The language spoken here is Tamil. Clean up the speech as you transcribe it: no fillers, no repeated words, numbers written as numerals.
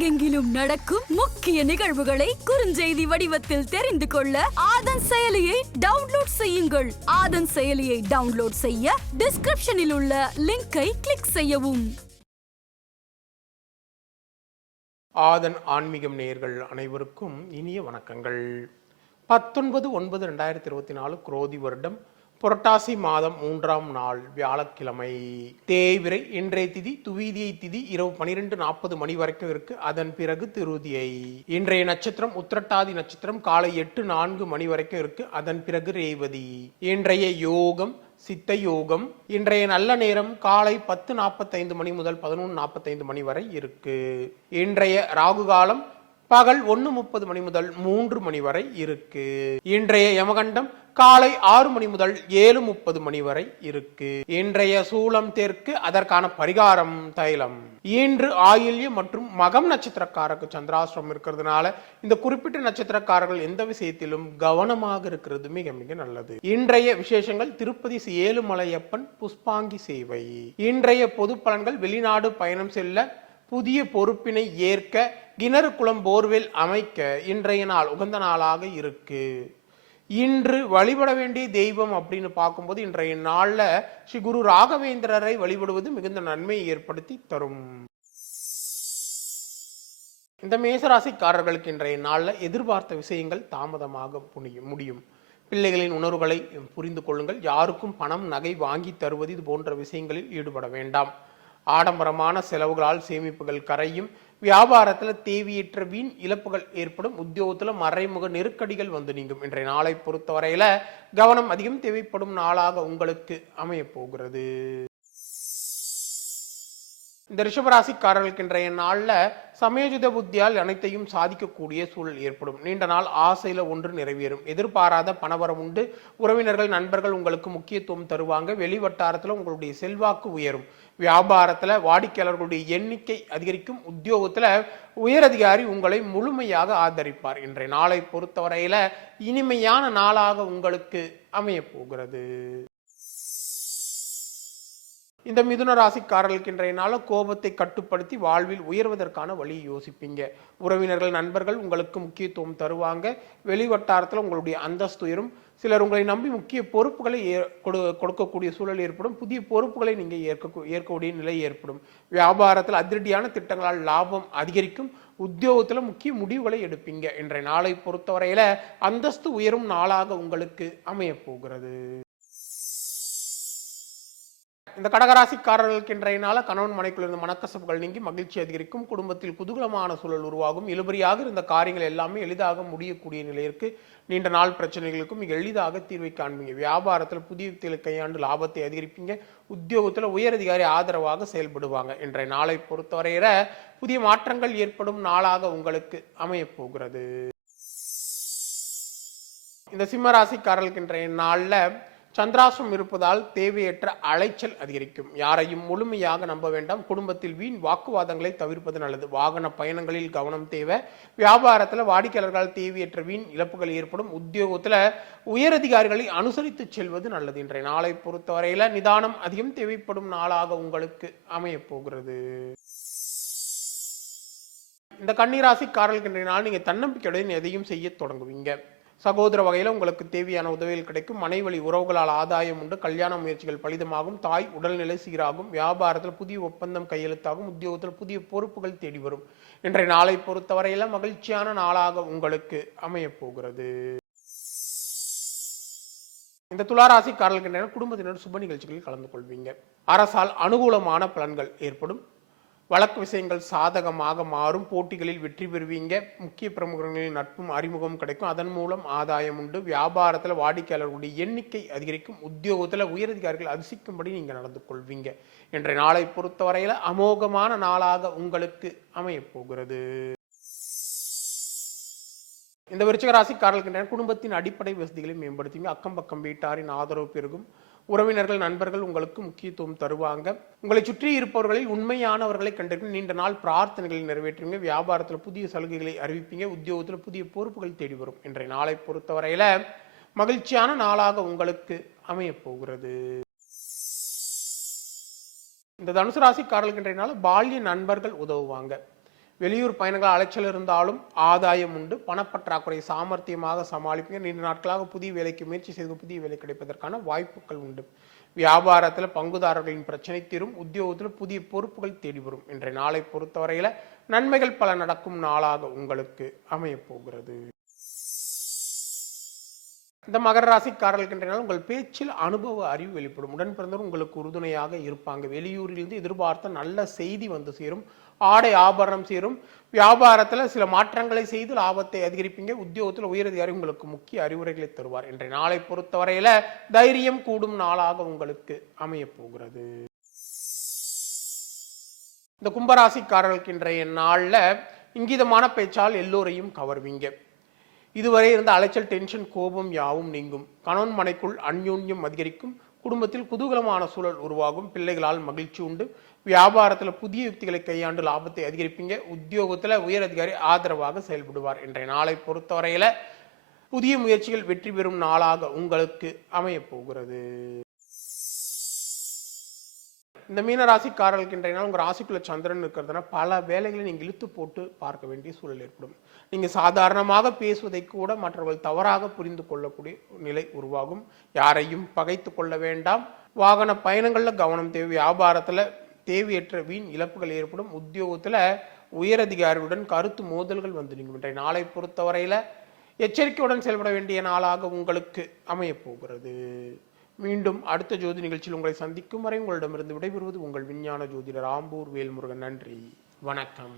உலகெங்கிலும் நடக்கும் முக்கிய நிகழ்வுகளை குறுஞ்செய்தி வடிவத்தில் தெரிந்து கொள்ள ஆதன் செயலியை டவுன்லோட் செய்யுங்கள். ஆதன் செயலியை டவுன்லோட் செய்ய டிஸ்கிரிப்ஷனில் உள்ள லிங்கை கிளிக் செய்யவும். ஆதன் ஆன்மீகம் நேயர்கள் அனைவருக்கும் இனிய வணக்கங்கள். 19/9/2024 குரோதி வருடம் புரட்டாசி மாதம் 3ஆம் நாள் வியாழக்கிழமை. தேய்விரை. இன்றைய திதி துவீதியை திதி இரவு 12:40 மணி வரைக்கும் இருக்கு. அதன் பிறகு திருதியை. இன்றைய நட்சத்திரம் உத்திரட்டாதி நட்சத்திரம் காலை 8:04 மணி வரைக்கும் இருக்கு. அதன் பிறகு ரேவதி. இன்றைய யோகம் சித்த யோகம். இன்றைய நல்ல நேரம் காலை 10:45 மணி முதல் 11:45 மணி வரை இருக்கு. இன்றைய ராகு காலம் பகல் 1:30 மணி முதல் 3 மணி வரை இருக்கு. இன்றைய யமகண்டம் காலை 6 மணி முதல் 7:30 மணி வரை இருக்கு. இன்றைய சூலம் தெற்கு. அதற்கான பரிகாரம் தைலம். இன்று ஆயில்யம் மற்றும் மகம் நட்சத்திரக்காரருக்கு சந்திராஷ்டிரம் இருக்கிறதுனால இந்த குறிப்பிட்ட நட்சத்திரக்காரர்கள் எந்த விஷயத்திலும் கவனமாக இருக்கிறது மிக மிக நல்லது. இன்றைய விசேஷங்கள் திருப்பதி ஏழுமலையப்பன் புஷ்பாங்கி சேவை. இன்றைய பொது பலன்கள் வெளிநாடு பயணம் செல்ல, புதிய பொறுப்பினை ஏற்க, கிணறு குளம் போர்வெல் அமைக்க இன்றைய நாள் உகந்த நாளாக இருக்கு. இன்று வழிபட வேண்டிய தெய்வம் அப்படின்னு பார்க்கும்போது இன்றைய நாள்ல ஸ்ரீ குரு ராகவேந்திரரை வழிபடுவது மிகுந்த நன்மையை ஏற்படுத்தி தரும். இந்த மேசராசிக்காரர்களுக்கு இன்றைய நாள்ல எதிர்பார்த்த விஷயங்கள் தாமதமாக முடியும். பிள்ளைகளின் உணர்வுகளை புரிந்து கொள்ளுங்கள். யாருக்கும் பணம் நகை வாங்கி தருவது இது போன்ற விஷயங்களில் ஈடுபட வேண்டாம். ஆடம்பரமான செலவுகளால் சேமிப்புகள் கரையும். வியாபாரத்தில் தேவையற்ற வீண் இழப்புகள் ஏற்படும். உத்தியோகத்தில் மறைமுக நெருக்கடிகள் வந்து நீங்கும். இன்றைய நாளை பொறுத்தவரையில கவனம் அதிகம் தேவைப்படும் நாளாக உங்களுக்கு அமைய போகிறது. இந்த ரிஷபராசிக்காரர்களுக்கு இன்றைய நாள்ல சமயோஜித புத்தியால் அனைத்தையும் சாதிக்கக்கூடிய சூழல் ஏற்படும். நீண்ட நாள் ஆசையில ஒன்று நிறைவேறும். எதிர்பாராத பணவரம் உண்டு. உறவினர்கள் நண்பர்கள் உங்களுக்கு முக்கியத்துவம் தருவாங்க. வெளிவட்டாரத்துல உங்களுடைய செல்வாக்கு உயரும். வியாபாரத்துல வாடிக்கையாளர்களுடைய எண்ணிக்கை அதிகரிக்கும். உத்தியோகத்துல உயரதிகாரி உங்களை முழுமையாக ஆதரிப்பார். இன்றைய நாளை பொறுத்தவரையில இனிமையான நாளாக உங்களுக்கு அமைய போகிறது. இந்த மிதுன ராசிக்காரர்களுக்கு இன்றைய நாள கோபத்தை கட்டுப்படுத்தி வாழ்வில் உயர்வதற்கான வழியை யோசிப்பீங்க. உறவினர்கள் நண்பர்கள் உங்களுக்கு முக்கியத்துவம் தருவாங்க. வெளிவட்டாரத்தில் உங்களுடைய அந்தஸ்து உயரும். சிலர் உங்களை நம்பி முக்கிய பொறுப்புகளை கொடுக்கக்கூடிய சூழல் ஏற்படும். புதிய பொறுப்புகளை நீங்க ஏற்கக்கூடிய நிலை ஏற்படும். வியாபாரத்தில் அதிரடியான திட்டங்களால் லாபம் அதிகரிக்கும். உத்தியோகத்துல முக்கிய முடிவுகளை எடுப்பீங்க. இன்றைய நாளை பொறுத்தவரையில அந்தஸ்து உயரும் நாளாக உங்களுக்கு அமைய போகிறது. இந்த கடகராசிக்காரர்களுக்கு இன்றைய நாள கணவன் மனைக்குள் இருந்த மனக்கசப்புகள் நீங்கி மகிழ்ச்சி அதிகரிக்கும். குடும்பத்தில் குதூகலமான சூழல் உருவாகும். இழுபறியாக இருந்த காரியங்கள் எல்லாமே எளிதாக முடியக்கூடிய நிலையிற்கு நீண்ட நாள் பிரச்சனைகளுக்கும் மிக எளிதாக தீர்வை காண்பீங்க. வியாபாரத்தில் புதிய யுக்திகளை கையாண்டு லாபத்தை அதிகரிப்பீங்க. உத்தியோகத்தில் உயரதிகாரி ஆதரவாக செயல்படுவாங்க. இன்றைய நாளை பொறுத்தவரையில புதிய மாற்றங்கள் ஏற்படும் நாளாக உங்களுக்கு அமைய போகிறது. இந்த சிம்ம ராசிக்காரர்களுக்கு இன்றைய நாள்ல சந்திராசிரம் இருப்பதால் தேவையற்ற அலைச்சல் அதிகரிக்கும். யாரையும் முழுமையாக நம்ப வேண்டாம். குடும்பத்தில் வீண் வாக்குவாதங்களை தவிர்ப்பது நல்லது. வாகன பயணங்களில் கவனம் தேவை. வியாபாரத்தில் வாடிக்கையாளர்களால் தேவையற்ற வீண் இழப்புகள் ஏற்படும். உத்தியோகத்தில் உயரதிகாரிகளை அனுசரித்து செல்வது நல்லது. இன்றைய நாளை பொறுத்தவரையில நிதானம் அதிகம் தேவைப்படும் நாளாக உங்களுக்கு அமைய போகிறது. இந்த கன்னிராசிக்காரர்களுக்கு இன்றைய நாள் நீங்க தன்னம்பிக்கையுடன் எதையும் செய்ய தொடங்குவீங்க. சகோதர வகையில் உங்களுக்கு தேவையான உதவிகள் கிடைக்கும். மனைவழி உறவுகளால் ஆதாயம் உண்டு. கல்யாண முயற்சிகள் பலிதமாகும். தாய் உடல்நிலை சீராகும். வியாபாரத்தில் புதிய ஒப்பந்தம் கையெழுத்தாகும். உத்தியோகத்தில் புதிய பொறுப்புகள் தேடி வரும். இன்றைய நாளை பொறுத்தவரையில மகிழ்ச்சியான நாளாக உங்களுக்கு அமைய போகிறது. இந்த துளாராசிக்காரர்களுக்கு குடும்பத்தினர் சுப நிகழ்ச்சிகளில் கலந்து கொள்வீங்க. அரசால் அனுகூலமான பலன்கள் ஏற்படும். வழக்கு விஷயங்கள் சாதகமாக மாறும். போட்டிகளில் வெற்றி பெறுவீங்க. முக்கிய பிரமுகர்களின் நட்பும் அறிமுகம் கிடைக்கும். அதன் மூலம் ஆதாயம் உண்டு. வியாபாரத்தில் வாடிக்கையாளர்களுடைய எண்ணிக்கை அதிகரிக்கும். உத்தியோகத்தில் உயரதிகாரிகள் அதிர்ஷ்டிக்கும்படி நீங்க நடந்து கொள்வீங்க. இன்றைய நாளை பொறுத்தவரையில அமோகமான நாளாக உங்களுக்கு அமைய போகிறது. இந்த விருச்சிக ராசிக்காரர்களுக்கு குடும்பத்தின் அடிப்படை வசதிகளை மேம்படுத்துவீங்க. அக்கம் பக்கம் வீட்டாரின் ஆதரவு பெருகும். உறவினர்கள் நண்பர்கள் உங்களுக்கு முக்கியத்துவம் தருவாங்க. உங்களை சுற்றி இருப்பவர்களில் உண்மையானவர்களை கண்டிருக்கும். நீண்ட நாள் பிரார்த்தனைகளை நிறைவேற்றுவீங்க. வியாபாரத்தில் புதிய சலுகைகளை அறிவிப்பீங்க. உத்தியோகத்தில் புதிய பொறுப்புகள் தேடி வரும். இன்றைய நாளை பொறுத்தவரையில மகிழ்ச்சியான நாளாக உங்களுக்கு அமைய போகிறது. இந்த தனுசு ராசிக்காரர்களுக்கு இன்றைய நாள் பால்ய நண்பர்கள் உதவுவாங்க. வெளியூர் பயணங்கள் அலைச்சல் இருந்தாலும் ஆதாயம் உண்டு. பணப்பற்றாக்குறை சாமர்த்தியமாக சமாளிப்பீங்க. நீண்ட நாட்களாக புதிய வேலைக்கு முயற்சி செய்து புதிய வேலை கிடைப்பதற்கான வாய்ப்புகள் உண்டு. வியாபாரத்தில் பங்குதாரர்களின் பிரச்சனை தீரும். உத்தியோகத்தில் புதிய பொறுப்புகள் தேடி வரும். இன்றைய நாளை பொறுத்தவரையில நன்மைகள் பல நடக்கும் நாளாக உங்களுக்கு அமைய போகிறது. இந்த மகர ராசிக்காரர்களுக்கு இன்றைய நாள் உங்கள் பேச்சில் அனுபவ அறிவு வெளிப்படும். உடன் பிறந்தவர் உங்களுக்கு உறுதுணையாக இருப்பாங்க. வெளியூரிலிருந்து எதிர்பார்த்த நல்ல செய்தி வந்து சேரும். ஆடை ஆபரணம் சேரும். வியாபாரத்தில் சில மாற்றங்களை செய்து லாபத்தை அதிகரிப்பீங்க. உத்தியோகத்தில் உயரதிகாரி உங்களுக்கு முக்கிய அறிவுரைகளை தருவார். இன்றைய நாளை பொறுத்தவரையில தைரியம் கூடும் நாளாக உங்களுக்கு அமைய போகிறது. இந்த கும்பராசிக்காரர்களுக்கு இன்றைய நாள்ல இங்கிதமான பேச்சால் எல்லோரையும் கவர்வீங்க. இதுவரை இருந்த அலைச்சல், டென்ஷன், கோபம் யாவும் நீங்கும். கணவன் மனைக்குள் அந்யோன்யம் அதிகரிக்கும். குடும்பத்தில் குதூகலமான சூழல் உருவாகும். பிள்ளைகளால் மகிழ்ச்சி உண்டு. வியாபாரத்தில் புதிய யுக்திகளை கையாண்டு லாபத்தை அதிகரிப்பீங்க. உத்தியோகத்தில் உயர் அதிகாரி ஆதரவாக செயல்படுவார். இன்றைய நாளை பொறுத்தவரையில புதிய முயற்சிகள் வெற்றி பெறும் நாளாக உங்களுக்கு அமைய போகிறது. இந்த மீன ராசிக்காரர்களுக்கு இன்றைய நாள் உங்கள் ராசிக்குள்ள சந்திரன் இருக்கிறதுனா பல வேலைகளை நீங்கள் இழுத்து போட்டு பார்க்க வேண்டிய சூழல் ஏற்படும். நீங்கள் சாதாரணமாக பேசுவதை கூட மற்றவர்கள் தவறாக புரிந்து கொள்ளக்கூடிய நிலை உருவாகும். யாரையும் பகைத்து கொள்ள வேண்டாம். வாகன பயணங்களில் கவனம் தேவை. வியாபாரத்தில் தேவையற்ற வீண் இழப்புகள் ஏற்படும். உத்தியோகத்தில் உயரதிகாரியுடன் கருத்து மோதல்கள் வந்து நீங்கும். இன்றைய நாளை பொறுத்தவரையில எச்சரிக்கையுடன் செயல்பட வேண்டிய நாளாக உங்களுக்கு அமைய போகிறது. மீண்டும் அடுத்த ஜோதி நிகழ்ச்சியில் உங்களை சந்திக்கும் வரை உங்களிடமிருந்து விடைபெறுவது உங்கள் விஞ்ஞான ஜோதிடர் ஆம்பூர் வேல்முருகன். நன்றி, வணக்கம்.